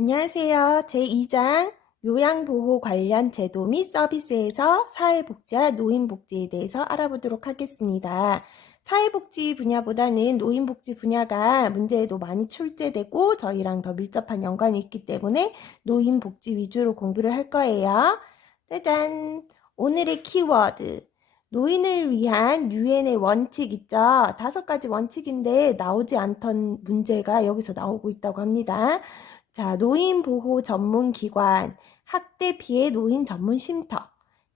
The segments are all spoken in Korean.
안녕하세요. 제2장 요양보호 관련 제도 및 서비스에서 사회복지와 노인복지에 대해서 알아보도록 하겠습니다. 사회복지 분야보다는 노인복지 분야가 문제에도 많이 출제되고 저희랑 더 밀접한 연관이 있기 때문에 노인복지 위주로 공부를 할 거예요. 짜잔! 오늘의 키워드. 노인을 위한 유엔의 원칙 있죠? 5가지 원칙인데 나오지 않던 문제가 여기서 나오고 있다고 합니다. 자, 노인보호 전문기관, 학대 피해 노인 전문 쉼터,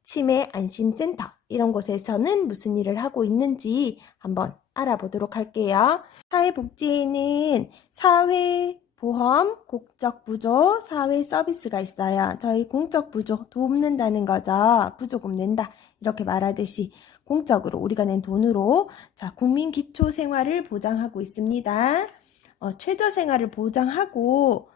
치매 안심센터 이런 곳에서는 무슨 일을 하고 있는지 한번 알아보도록 할게요. 사회복지에는 사회보험, 공적부조, 사회서비스가 있어요. 저희 공적부조 돕는다는 거죠. 부조금 낸다 이렇게 말하듯이 공적으로 우리가 낸 돈으로 자 국민기초생활을 보장하고 있습니다. 최저생활을 보장하고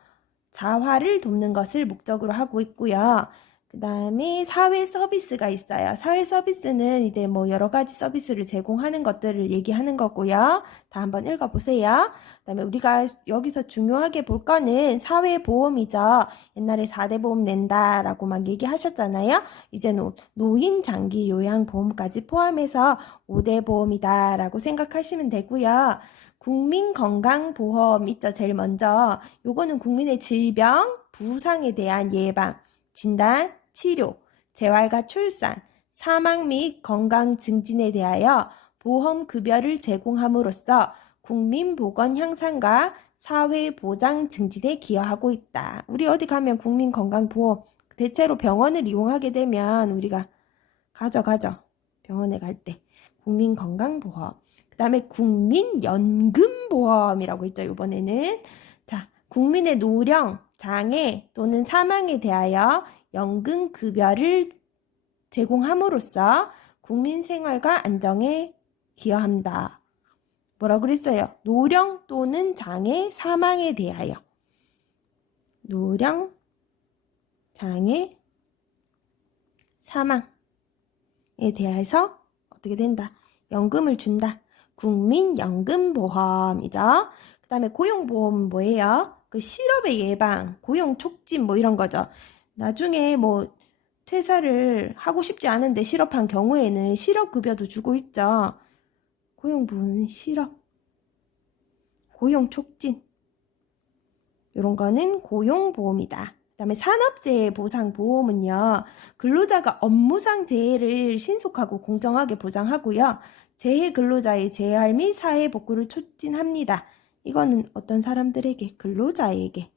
자활을 돕는 것을 목적으로 하고 있고요. 그 다음에 사회 서비스가 있어요. 사회 서비스는 이제 뭐 여러 가지 서비스를 제공하는 것들을 얘기하는 거고요. 다 한번 읽어보세요. 그 다음에 우리가 여기서 중요하게 볼 거는 사회보험이죠. 옛날에 4대 보험 낸다라고 막 얘기하셨잖아요. 이제는 노인 장기 요양보험까지 포함해서 5대 보험이다라고 생각하시면 되고요. 국민건강보험 있죠. 제일 먼저 요거는 국민의 질병, 부상에 대한 예방, 진단, 치료, 재활과 출산, 사망 및 건강 증진에 대하여 보험급여를 제공함으로써 국민보건 향상과 사회보장 증진에 기여하고 있다. 우리 어디 가면 국민건강보험 대체로 병원을 이용하게 되면 우리가 가져 병원에 갈 때 국민건강보험 그 다음에 국민연금보험이라고 있죠. 이번에는 자 국민의 노령, 장애 또는 사망에 대하여 연금급여를 제공함으로써 국민 생활과 안정에 기여한다. 뭐라 그랬어요? 노령 또는 장애, 사망에 대하여 노령, 장애, 사망에 대해서 어떻게 된다? 연금을 준다. 국민연금보험이죠. 그 다음에 고용보험은 뭐예요? 그 실업의 예방, 고용 촉진 뭐 이런 거죠. 나중에 뭐 퇴사를 하고 싶지 않은데 실업한 경우에는 실업급여도 주고 있죠. 고용보험은 실업, 고용 촉진 이런 거는 고용보험이다. 그 다음에 산업재해보상보험은요. 근로자가 업무상 재해를 신속하고 공정하게 보장하고요. 재해 근로자의 재활 및 사회복구를 촉진합니다. 이거는 어떤 사람들에게? 근로자에게.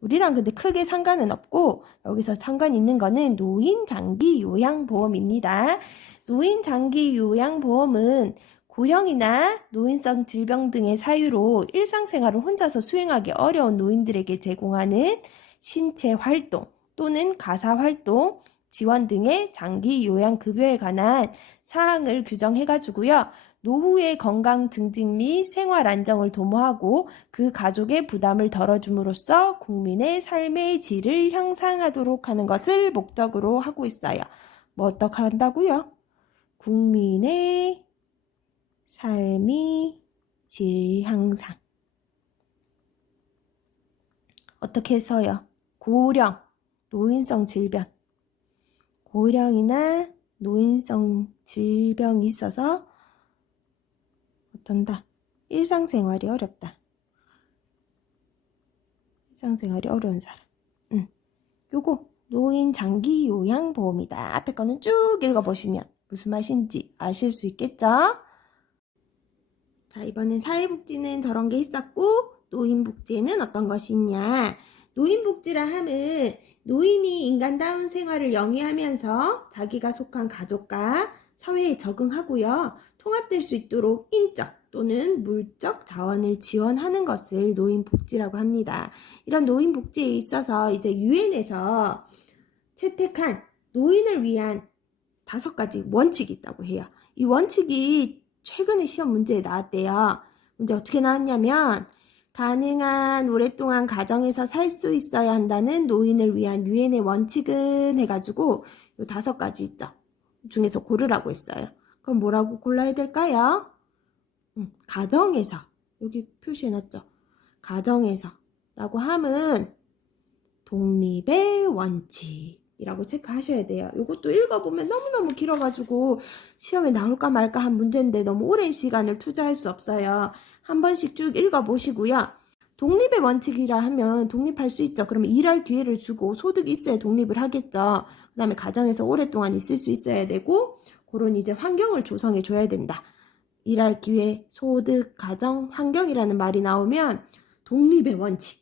우리랑 근데 크게 상관은 없고 여기서 상관 있는 거는 노인장기요양보험입니다. 노인장기요양보험은 고령이나 노인성 질병 등의 사유로 일상생활을 혼자서 수행하기 어려운 노인들에게 제공하는 신체활동 또는 가사활동, 지원 등의 장기요양급여에 관한 사항을 규정해가지고요. 노후의 건강 증진 및 생활 안정을 도모하고 그 가족의 부담을 덜어줌으로써 국민의 삶의 질을 향상하도록 하는 것을 목적으로 하고 있어요. 뭐 어떻게 한다고요? 국민의 삶의 질 향상. 어떻게 해서요? 고령, 노인성 질병. 고령이나 노인성 질병이 있어서 어떤다? 일상생활이 어렵다. 일상생활이 어려운 사람. 요거 노인 장기 요양보험이다. 앞에 거는 쭉 읽어보시면 무슨 말인지 아실 수 있겠죠? 자, 이번엔 사회복지는 저런 게 있었고 노인복지에는 어떤 것이 있냐. 노인복지라 하면 노인이 인간다운 생활을 영위하면서 자기가 속한 가족과 사회에 적응하고요. 통합될 수 있도록 인적 또는 물적 자원을 지원하는 것을 노인복지라고 합니다. 이런 노인복지에 있어서 이제 유엔에서 채택한 노인을 위한 5가지 원칙이 있다고 해요. 이 원칙이 최근에 시험 문제에 나왔대요. 문제 어떻게 나왔냐면 가능한 오랫동안 가정에서 살 수 있어야 한다는 노인을 위한 유엔의 원칙은 해가지고 이 5가지 있죠. 중에서 고르라고 했어요. 그럼 뭐라고 골라야 될까요? 가정에서 여기 표시해놨죠. 가정에서 라고 함은 독립의 원칙이라고 체크하셔야 돼요. 이것도 읽어보면 너무너무 길어가지고 시험에 나올까 말까 한 문제인데 너무 오랜 시간을 투자할 수 없어요. 한 번씩 쭉 읽어보시고요. 독립의 원칙이라 하면 독립할 수 있죠. 그러면 일할 기회를 주고 소득이 있어야 독립을 하겠죠. 그 다음에 가정에서 오랫동안 있을 수 있어야 되고 그런 이제 환경을 조성해 줘야 된다. 일할 기회, 소득, 가정, 환경이라는 말이 나오면 독립의 원칙,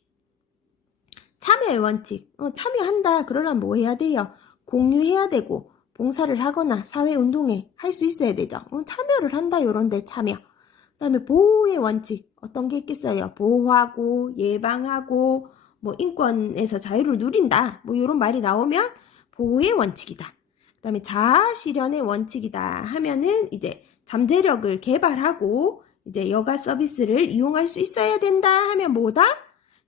참여의 원칙, 참여한다 그러려면 뭐 해야 돼요? 공유해야 되고 봉사를 하거나 사회운동에 할 수 있어야 되죠. 참여를 한다 요런데 참여. 그 다음에 보호의 원칙 어떤 게 있겠어요? 보호하고 예방하고 뭐 인권에서 자유를 누린다 뭐 이런 말이 나오면 보호의 원칙이다. 그 다음에 자아 실현의 원칙이다 하면은 이제 잠재력을 개발하고 이제 여가 서비스를 이용할 수 있어야 된다 하면 뭐다?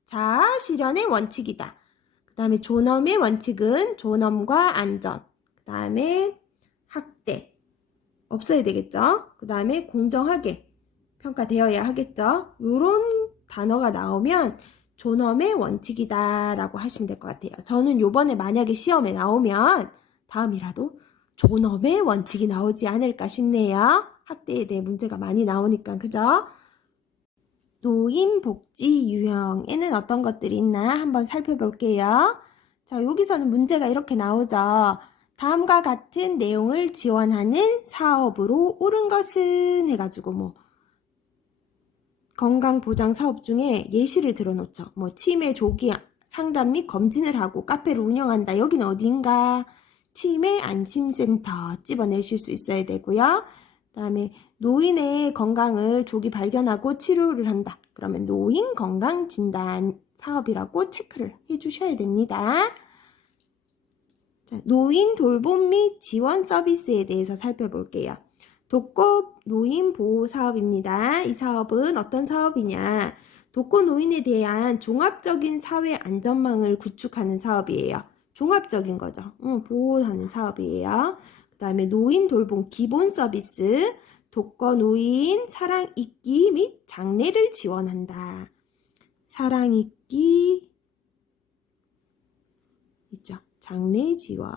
자아 실현의 원칙이다. 그 다음에 존엄의 원칙은 존엄과 안전. 그 다음에 학대 없어야 되겠죠. 그 다음에 공정하게 평가되어야 하겠죠. 이런 단어가 나오면 존엄의 원칙이다 라고 하시면 될 것 같아요. 저는 요번에 만약에 시험에 나오면 다음이라도 존엄의 원칙이 나오지 않을까 싶네요. 학대에 대해 문제가 많이 나오니까 그죠? 노인복지 유형에는 어떤 것들이 있나 한번 살펴볼게요. 자, 여기서는 문제가 이렇게 나오죠. 다음과 같은 내용을 지원하는 사업으로 옳은 것은 해가지고 뭐 건강보장 사업 중에 예시를 들어놓죠. 뭐 치매 조기 상담 및 검진을 하고 카페를 운영한다. 여기는 어딘가? 치매 안심센터 집어내실 수 있어야 되고요. 그 다음에 노인의 건강을 조기 발견하고 치료를 한다. 그러면 노인 건강 진단 사업이라고 체크를 해주셔야 됩니다. 자, 노인 돌봄 및 지원 서비스에 대해서 살펴볼게요. 독거 노인 보호 사업입니다. 이 사업은 어떤 사업이냐? 독거 노인에 대한 종합적인 사회 안전망을 구축하는 사업이에요. 종합적인 거죠. 보호하는 사업이에요. 그 다음에 노인 돌봄 기본 서비스, 독거 노인 사랑 잊기 및 장례를 지원한다. 사랑 잊기 있죠. 장례 지원.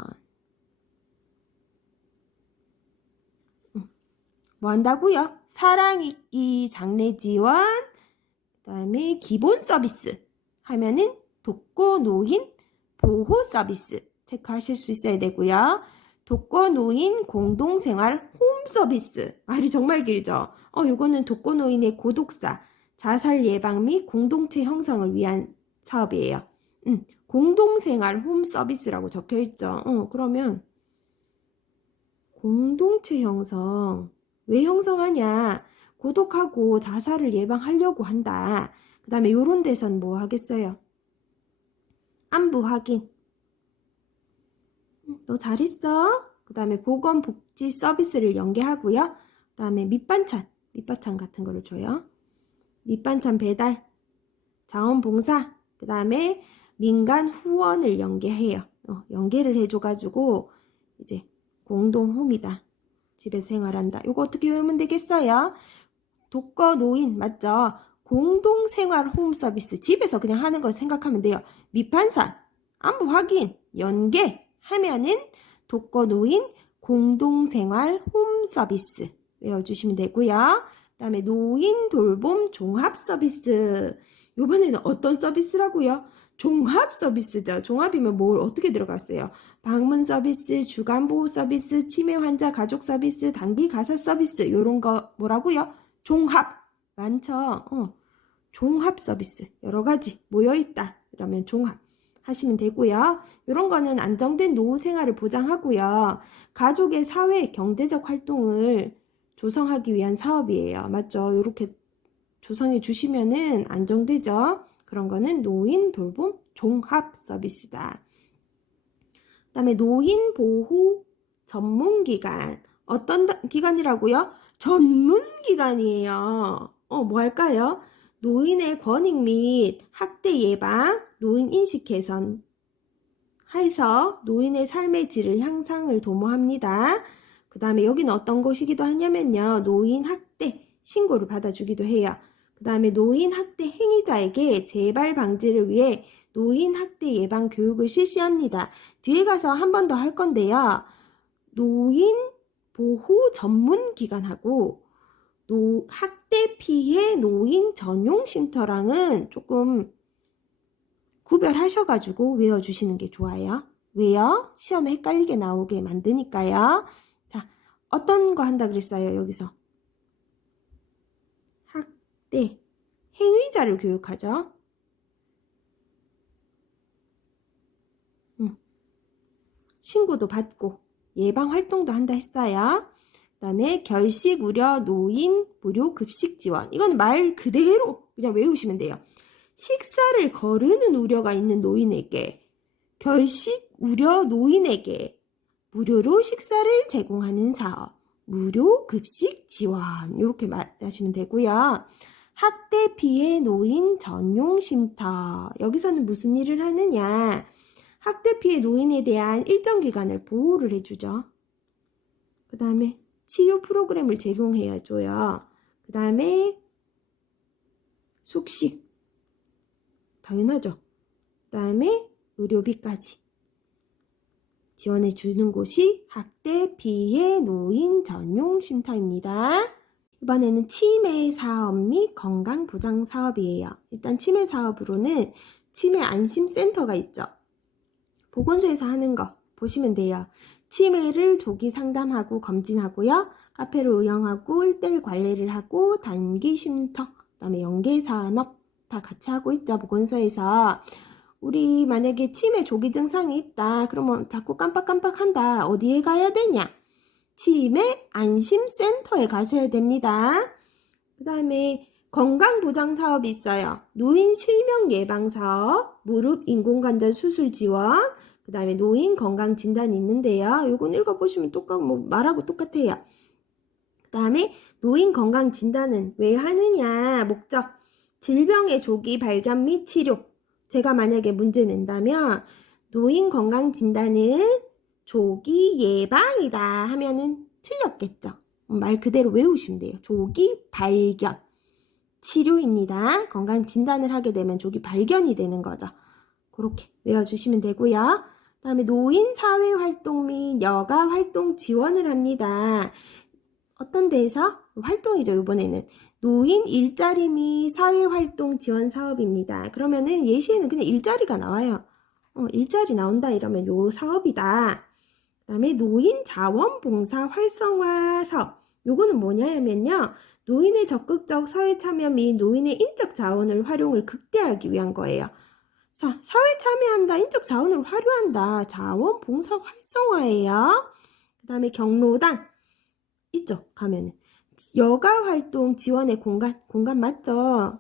뭐 한다고요? 사랑 잊기 장례 지원, 그 다음에 기본 서비스 하면은 독거 노인 보호 서비스 체크하실 수 있어야 되고요. 독거 노인 공동생활 홈 서비스 말이 정말 길죠. 요거는 독거 노인의 고독사, 자살 예방 및 공동체 형성을 위한 사업이에요. 공동생활 홈 서비스라고 적혀 있죠. 그러면 공동체 형성 왜 형성하냐? 고독하고 자살을 예방하려고 한다. 그 다음에 요런 데선 뭐 하겠어요? 안부 확인. 너 잘 있어? 그 다음에 보건복지 서비스를 연계하고요. 그 다음에 밑반찬 같은 거를 줘요. 밑반찬 배달, 자원봉사, 그 다음에 민간 후원을 연계해요. 연계를 해줘가지고 이제 공동홈이다. 집에서 생활한다. 이거 어떻게 외우면 되겠어요? 독거 노인 맞죠? 공동생활 홈 서비스 집에서 그냥 하는 거 생각하면 돼요. 밑반찬, 안부 확인, 연계 하면은 독거 노인 공동생활 홈 서비스 외워주시면 되고요. 그 다음에 노인 돌봄 종합 서비스. 이번에는 어떤 서비스라고요? 종합 서비스죠. 종합이면 뭘 어떻게 들어갔어요? 방문 서비스, 주간 보호 서비스, 치매 환자 가족 서비스, 단기 가사 서비스 이런 거 뭐라고요? 종합 많죠. 종합 서비스 여러 가지 모여 있다. 그러면 종합 하시면 되고요. 이런 거는 안정된 노후 생활을 보장하고요. 가족의 사회 경제적 활동을 조성하기 위한 사업이에요. 맞죠? 이렇게 조성해 주시면은 안정되죠. 그런 거는 노인 돌봄 종합 서비스다. 그 다음에 노인 보호 전문기관. 어떤 기관이라고요? 전문기관이에요. 뭐 할까요? 노인의 권익 및 학대 예방, 노인 인식 개선 해서 노인의 삶의 질을 향상을 도모합니다. 그 다음에 여기는 어떤 곳이기도 하냐면요. 노인 학대 신고를 받아주기도 해요. 그 다음에 노인 학대 행위자에게 재발 방지를 위해 노인 학대 예방 교육을 실시합니다. 뒤에 가서 한 번 더 할 건데요. 노인 보호 전문 기관하고 학대 피해 노인 전용 쉼터랑은 조금 구별하셔가지고 외워주시는 게 좋아요. 왜요? 시험에 헷갈리게 나오게 만드니까요. 자, 어떤 거 한다 그랬어요, 여기서? 학대 행위자를 교육하죠. 신고도 받고 예방 활동도 한다 했어요. 그 다음에 결식 우려 노인 무료 급식 지원. 이건 말 그대로 그냥 외우시면 돼요. 식사를 거르는 우려가 있는 노인에게, 결식 우려 노인에게 무료로 식사를 제공하는 사업, 무료 급식 지원. 이렇게 말하시면 되고요. 학대 피해 노인 전용 쉼터. 여기서는 무슨 일을 하느냐? 학대 피해 노인에 대한 일정 기간을 보호를 해주죠. 그 다음에 치유 프로그램을 제공해줘요. 그 다음에 숙식. 당연하죠. 그 다음에 의료비까지 지원해주는 곳이 학대 피해 노인 전용 쉼터입니다. 이번에는 치매 사업 및 건강보장 사업이에요. 일단 치매 사업으로는 치매 안심센터가 있죠. 보건소에서 하는 거 보시면 돼요. 치매를 조기 상담하고 검진하고요. 카페를 운영하고 1:1 관리를 하고 단기 쉼터, 그 다음에 연계 산업 다 같이 하고 있죠. 보건소에서. 우리 만약에 치매 조기 증상이 있다. 그러면 자꾸 깜빡깜빡한다. 어디에 가야 되냐? 치매 안심센터에 가셔야 됩니다. 그 다음에 건강보장 사업이 있어요. 노인 실명 예방 사업, 무릎 인공관절 수술 지원, 그 다음에 노인 건강 진단이 있는데요. 요건 읽어보시면 말하고 똑같아요. 그 다음에 노인 건강 진단은 왜 하느냐? 목적, 질병의 조기 발견 및 치료. 제가 만약에 문제 낸다면 노인 건강 진단은 조기 예방이다 하면은 틀렸겠죠. 말 그대로 외우시면 돼요. 조기 발견. 치료입니다. 건강 진단을 하게 되면 조기 발견이 되는 거죠. 그렇게 외워주시면 되고요. 그 다음에 노인 사회활동 및 여가활동 지원을 합니다. 어떤 데에서? 활동이죠. 이번에는 노인 일자리 및 사회활동 지원 사업입니다. 그러면은 예시에는 그냥 일자리가 나와요. 일자리 나온다 이러면 요 사업이다. 그 다음에 노인 자원봉사 활성화 사업. 요거는 뭐냐면요. 노인의 적극적 사회 참여 및 노인의 인적 자원을 활용을 극대화하기 위한 거예요. 자, 사회 참여한다, 인적 자원을 활용한다. 자원봉사 활성화예요. 그 다음에 경로당 있죠. 가면은 여가활동 지원의 공간 맞죠?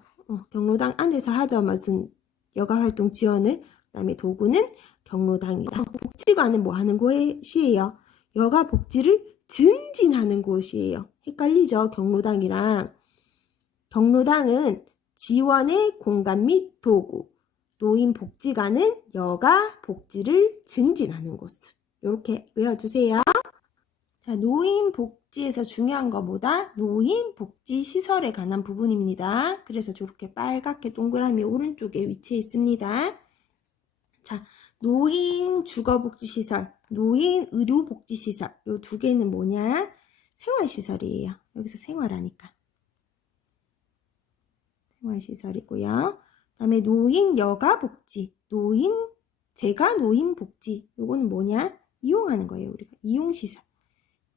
경로당 안에서 하죠. 무슨 여가활동 지원을. 그 다음에 도구는 경로당이다. 복지관은 뭐 하는 곳이에요? 여가복지를 증진하는 곳이에요. 헷갈리죠? 경로당이랑. 경로당은 지원의 공간 및 도구. 노인복지관은 여가복지를 증진하는 곳. 이렇게 외워주세요. 자, 노인복지에서 중요한 것보다 노인복지시설에 관한 부분입니다. 그래서 저렇게 빨갛게 동그라미 오른쪽에 위치해 있습니다. 자, 노인주거복지시설, 노인의료복지시설 요 두 개는 뭐냐? 생활시설이에요. 여기서 생활하니까. 생활시설이고요. 그 다음에 노인여가복지, 노인복지 요거는 뭐냐? 이용하는 거예요. 우리가 이용시설.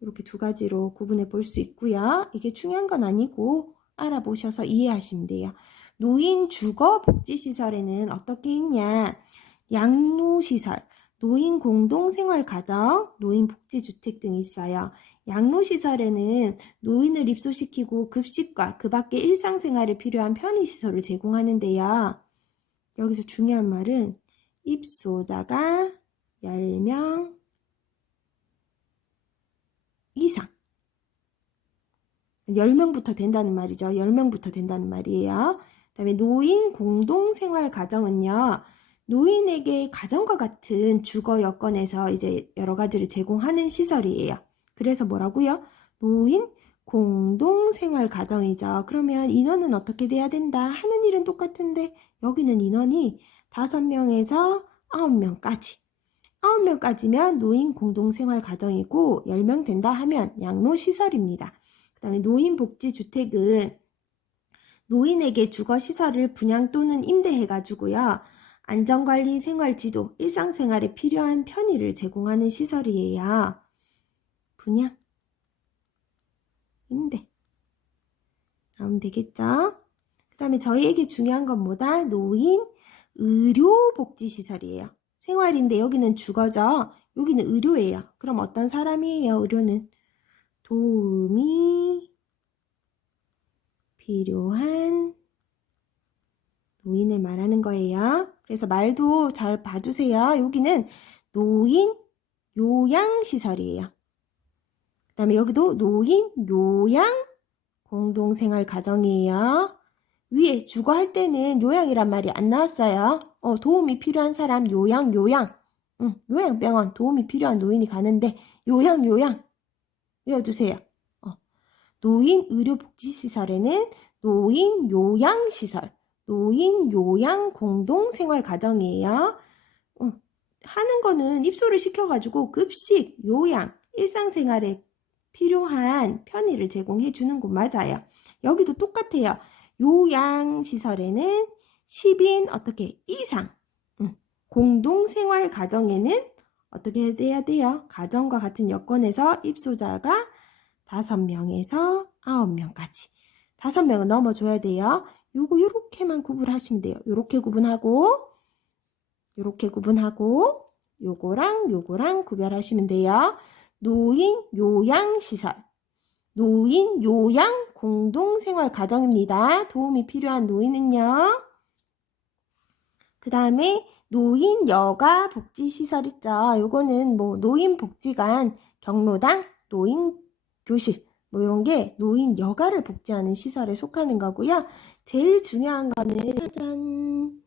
이렇게 두 가지로 구분해 볼 수 있고요. 이게 중요한 건 아니고 알아보셔서 이해하시면 돼요. 노인 주거 복지시설에는 어떻게 있냐? 양로시설, 노인 공동생활가정, 노인 복지주택 등이 있어요. 양로시설에는 노인을 입소시키고 급식과 그 밖의 일상생활에 필요한 편의시설을 제공하는데요. 여기서 중요한 말은 입소자가 10명 이상 10명부터 된다는 말이죠. 10명부터 된다는 말이에요. 그 다음에 노인 공동생활 가정은요. 노인에게 가정과 같은 주거 여건에서 이제 여러 가지를 제공하는 시설이에요. 그래서 뭐라고요? 노인 공동생활가정이죠. 그러면 인원은 어떻게 돼야 된다? 하는 일은 똑같은데 여기는 인원이 5명에서 9명까지. 9명까지면 노인 공동생활가정이고 10명 된다 하면 양로시설입니다. 그 다음에 노인복지주택은 노인에게 주거시설을 분양 또는 임대해가지고요. 안전관리, 생활지도, 일상생활에 필요한 편의를 제공하는 시설이에요. 분양, 임대 나오면 되겠죠? 그 다음에 저희에게 중요한 건 뭐다? 노인 의료복지시설이에요. 생활인데 여기는 주거죠. 여기는 의료예요. 그럼 어떤 사람이에요? 의료는 도움이 필요한 노인을 말하는 거예요. 그래서 말도 잘 봐주세요. 여기는 노인 요양시설이에요. 그 다음에 여기도 노인 요양 공동생활 가정이에요. 위에 주거할 때는 요양이란 말이 안 나왔어요. 도움이 필요한 사람 요양. 요양병원 도움이 필요한 노인이 가는데 요양 외워주세요. 노인 의료복지시설에는 노인 요양시설, 노인 요양 공동생활 가정이에요. 하는 거는 입소를 시켜가지고 급식, 요양, 일상생활에 필요한 편의를 제공해 주는 곳 맞아요. 여기도 똑같아요. 요양시설에는 10인 어떻게 이상, 공동생활 가정에는 어떻게 돼야 돼요? 가정과 같은 여건에서 입소자가 5명에서 9명까지. 5명은 넘어줘야 돼요. 요렇게만 구분하시면 돼요. 요렇게 구분하고 요거랑 구별하시면 돼요. 노인 요양시설, 노인 요양 공동생활 가정입니다. 도움이 필요한 노인은요. 그 다음에 노인 여가 복지시설 있죠. 요거는 뭐 노인 복지관, 경로당, 노인 교실 뭐 이런 게 노인 여가를 복지하는 시설에 속하는 거고요. 제일 중요한 거는 짜잔.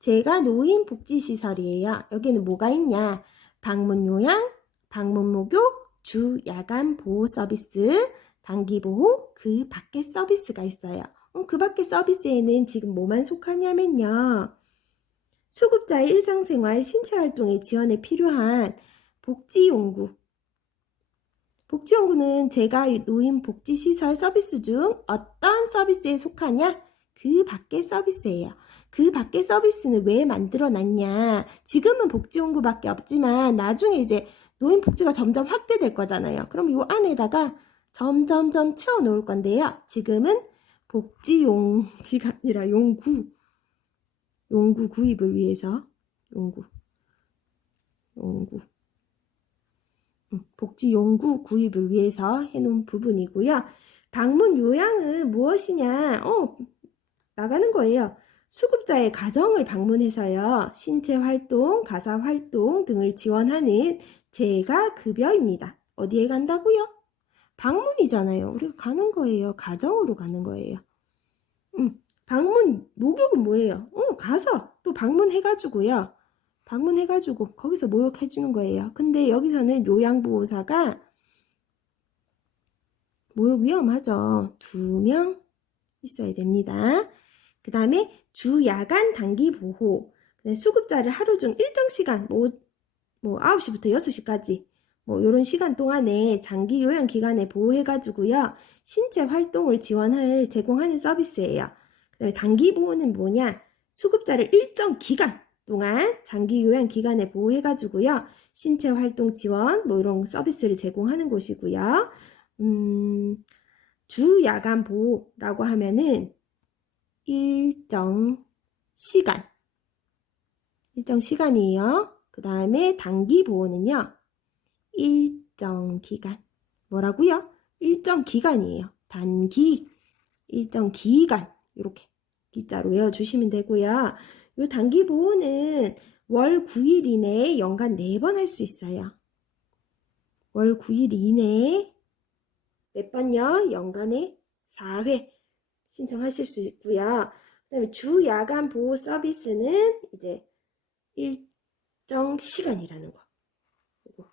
제가 노인 복지시설이에요. 여기는 뭐가 있냐? 방문 요양, 방문 목욕, 주 야간 보호 서비스, 단기 보호, 그 밖에 서비스가 있어요. 그 밖에 서비스에는 지금 뭐만 속하냐면요. 수급자의 일상생활, 신체활동의 지원에 필요한 복지용구. 복지용구는 제가 노인 복지시설 서비스 중 어떤 서비스에 속하냐? 그 밖의 서비스예요. 그 밖의 서비스는 왜 만들어 놨냐? 지금은 복지용구밖에 없지만 나중에 이제 노인 복지가 점점 확대될 거잖아요. 그럼 이 안에다가 점점점 채워 놓을 건데요. 지금은 복지용지가 아니라 용구 구입을 위해서 용구 복지용구 구입을 위해서 해놓은 부분이고요. 방문 요양은 무엇이냐? 나가는 거예요. 수급자의 가정을 방문해서요. 신체 활동, 가사 활동 등을 지원하는 재가 급여입니다. 어디에 간다고요? 방문이잖아요. 우리가 가는 거예요. 가정으로 가는 거예요. 방문, 목욕은 뭐예요? 가서 또 방문해가지고요. 방문해가지고 거기서 모욕해주는 거예요. 근데 여기서는 요양보호사가 모욕 위험하죠. 2명 있어야 됩니다. 그 다음에 주야간 단기 보호. 수급자를 하루 중 일정 시간, 9시부터 6시까지, 요런 시간 동안에 장기 요양 기간에 보호해가지고요. 신체 활동을 제공하는 서비스예요. 그 다음에 단기 보호는 뭐냐? 수급자를 일정 기간 동안 장기 요양 기간에 보호해가지고요. 신체 활동 지원, 이런 서비스를 제공하는 곳이고요. 주 야간 보호라고 하면은 일정 시간이에요. 그 다음에 단기 보호는요. 일정 기간. 뭐라고요? 일정 기간이에요. 단기, 일정 기간. 이렇게 기자로 외워주시면 되고요. 이 단기 보호는 월 9일 이내에 연간 4번 할 수 있어요. 월 9일 이내에 몇 번요? 연간에 4회 신청하실 수 있고요. 그 다음에 주 야간 보호 서비스는 이제 일정 시간이라는 거. 이거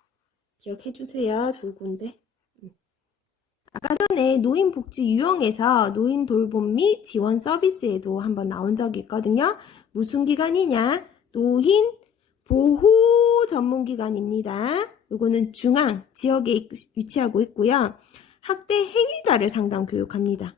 기억해 주세요. 좋은데. 아까 전에 노인복지 유형에서 노인 돌봄 및 지원 서비스에도 한번 나온 적이 있거든요. 무슨 기관이냐? 노인 보호 전문기관입니다. 요거는 중앙 지역에 위치하고 있고요. 학대 행위자를 상담 교육합니다.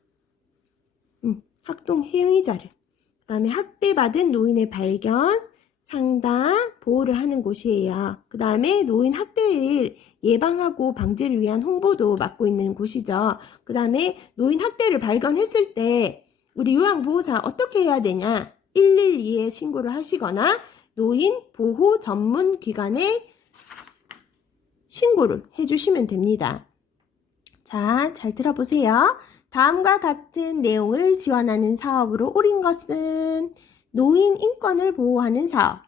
학동 행위자를. 그 다음에 학대받은 노인의 발견, 상담, 보호를 하는 곳이에요. 그 다음에 노인 학대를 예방하고 방지를 위한 홍보도 맡고 있는 곳이죠. 그 다음에 노인 학대를 발견했을 때 우리 요양보호사 어떻게 해야 되냐? 112에 신고를 하시거나 노인 보호 전문 기관에 신고를 해주시면 됩니다. 자, 잘 들어보세요. 다음과 같은 내용을 지원하는 사업으로 옳은 것은 노인 인권을 보호하는 사업,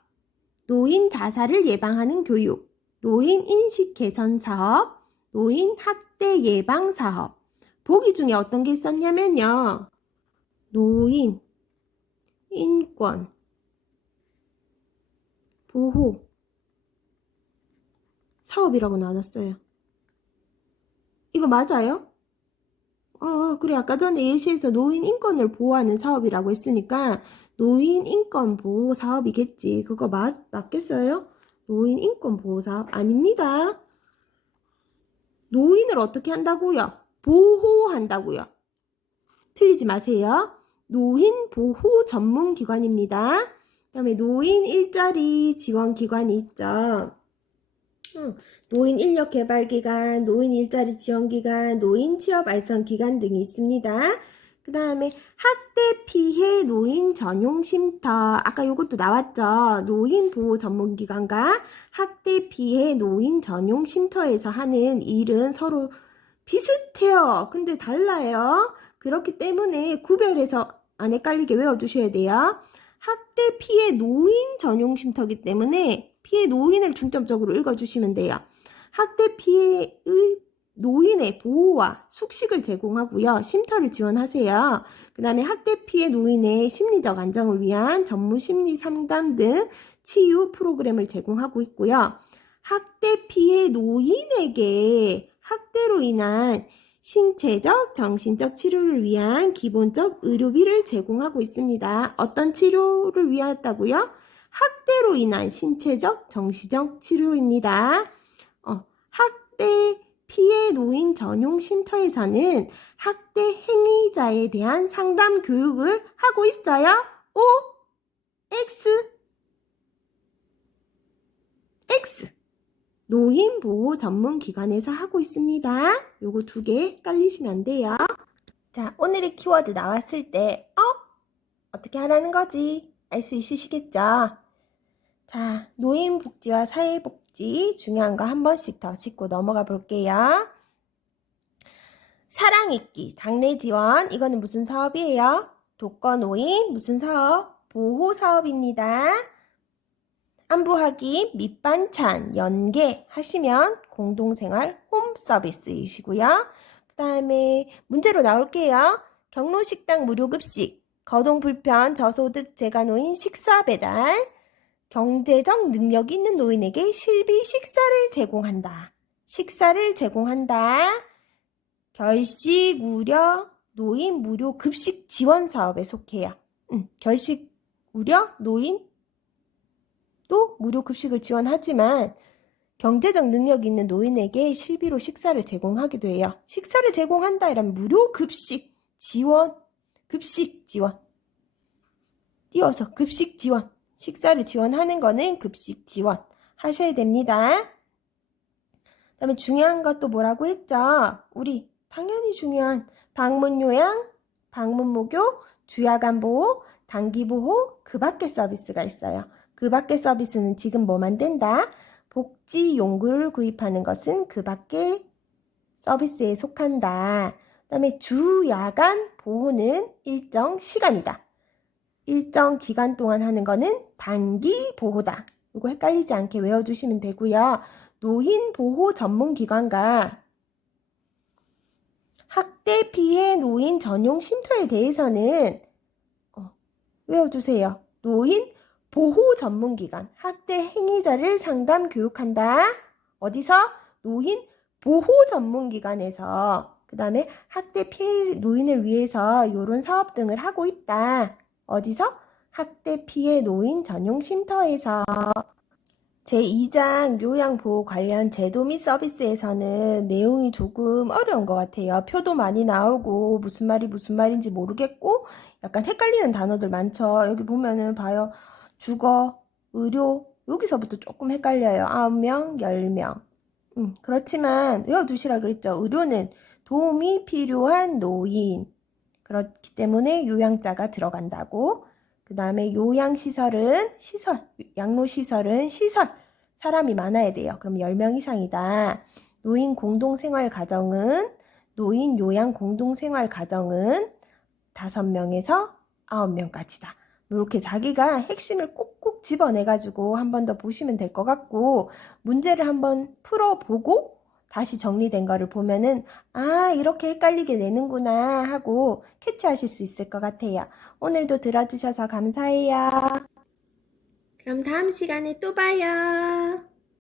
노인 자살을 예방하는 교육, 노인 인식 개선 사업, 노인 학대 예방 사업. 보기 중에 어떤 게 있었냐면요. 노인 인권 보호 사업이라고 나눴어요. 이거 맞아요? 그래. 아까 전에 예시에서 노인 인권을 보호하는 사업이라고 했으니까 노인 인권 보호 사업이겠지. 그거 맞겠어요? 노인 인권 보호 사업 아닙니다. 노인을 어떻게 한다고요? 보호한다고요. 틀리지 마세요. 노인 보호 전문 기관입니다. 그 다음에 노인 일자리 지원 기관이 있죠. 노인 인력 개발 기관, 노인 일자리 지원 기관, 노인 취업 알선 기관 등이 있습니다. 그 다음에 학대 피해 노인 전용 쉼터. 아까 요것도 나왔죠. 노인 보호 전문 기관과 학대 피해 노인 전용 쉼터에서 하는 일은 서로 비슷해요. 근데 달라요. 그렇기 때문에 구별해서 안 헷갈리게 외워주셔야 돼요. 학대 피해 노인 전용 쉼터이기 때문에 피해 노인을 중점적으로 읽어주시면 돼요. 학대 피해의 노인의 보호와 숙식을 제공하고요. 쉼터를 지원하세요. 그 다음에 학대 피해 노인의 심리적 안정을 위한 전문 심리 상담 등 치유 프로그램을 제공하고 있고요. 학대 피해 노인에게 학대로 인한 신체적, 정신적 치료를 위한 기본적 의료비를 제공하고 있습니다. 어떤 치료를 위하였다고요? 학대로 인한 신체적, 정신적 치료입니다. 학대 피해 노인 전용 쉼터에서는 학대 행위자에 대한 상담 교육을 하고 있어요. O, X, X. 노인 보호 전문 기관에서 하고 있습니다. 요거 2개 헷갈리시면 안 돼요. 자, 오늘의 키워드 나왔을 때 어떻게 하라는 거지? 알 수 있으시겠죠? 자, 노인복지와 사회복지 중요한 거 한 번씩 더 짚고 넘어가 볼게요. 사랑있기, 장래지원, 이거는 무슨 사업이에요? 독거노인, 무슨 사업? 보호사업입니다. 안부하기, 밑반찬, 연계 하시면 공동생활 홈서비스이시고요. 그 다음에 문제로 나올게요. 경로식당 무료급식, 거동불편, 저소득, 재가노인 식사배달, 경제적 능력 있는 노인에게 실비 식사를 제공한다. 식사를 제공한다. 결식 우려 노인 무료 급식 지원 사업에 속해요. 결식 우려 노인 또 무료 급식을 지원하지만 경제적 능력 있는 노인에게 실비로 식사를 제공하기도 해요. 식사를 제공한다 이러면 무료 급식 지원, 급식 지원. 띄워서 급식 지원. 식사를 지원하는 거는 급식 지원 하셔야 됩니다. 그 다음에 중요한 것도 뭐라고 했죠? 우리 당연히 중요한 방문 요양, 방문 목욕, 주야간 보호, 단기 보호, 그 밖의 서비스가 있어요. 그 밖의 서비스는 지금 뭐 만든다? 복지 용구를 구입하는 것은 그 밖의 서비스에 속한다. 그 다음에 주야간 보호는 일정 시간이다. 일정 기간 동안 하는 거는 단기 보호다. 이거 헷갈리지 않게 외워주시면 되고요. 노인 보호 전문기관과 학대 피해 노인 전용 쉼터에 대해서는 외워주세요. 노인 보호 전문기관, 학대 행위자를 상담 교육한다. 어디서? 노인 보호 전문기관에서. 그 그 다음에 학대 피해 노인을 위해서 이런 사업 등을 하고 있다. 어디서? 학대 피해 노인 전용 쉼터에서. 제2장 요양보호 관련 제도 및 서비스에서는 내용이 조금 어려운 것 같아요. 표도 많이 나오고 무슨 말이 무슨 말인지 모르겠고 약간 헷갈리는 단어들 많죠. 여기 보면은 봐요. 주거, 의료, 여기서부터 조금 헷갈려요. 9명, 10명. 그렇지만 외워두시라 그랬죠. 의료는 도움이 필요한 노인. 그렇기 때문에 요양자가 들어간다고. 그 다음에 요양시설은 시설, 양로시설은 시설. 사람이 많아야 돼요. 그럼 10명 이상이다. 노인 공동생활가정은, 노인 요양 공동생활가정은 5명에서 9명까지다. 이렇게 자기가 핵심을 꼭꼭 집어내가지고 한 번 더 보시면 될 것 같고, 문제를 한번 풀어보고 다시 정리된 거를 보면은 아, 이렇게 헷갈리게 내는구나 하고 캐치하실 수 있을 것 같아요. 오늘도 들어주셔서 감사해요. 그럼 다음 시간에 또 봐요.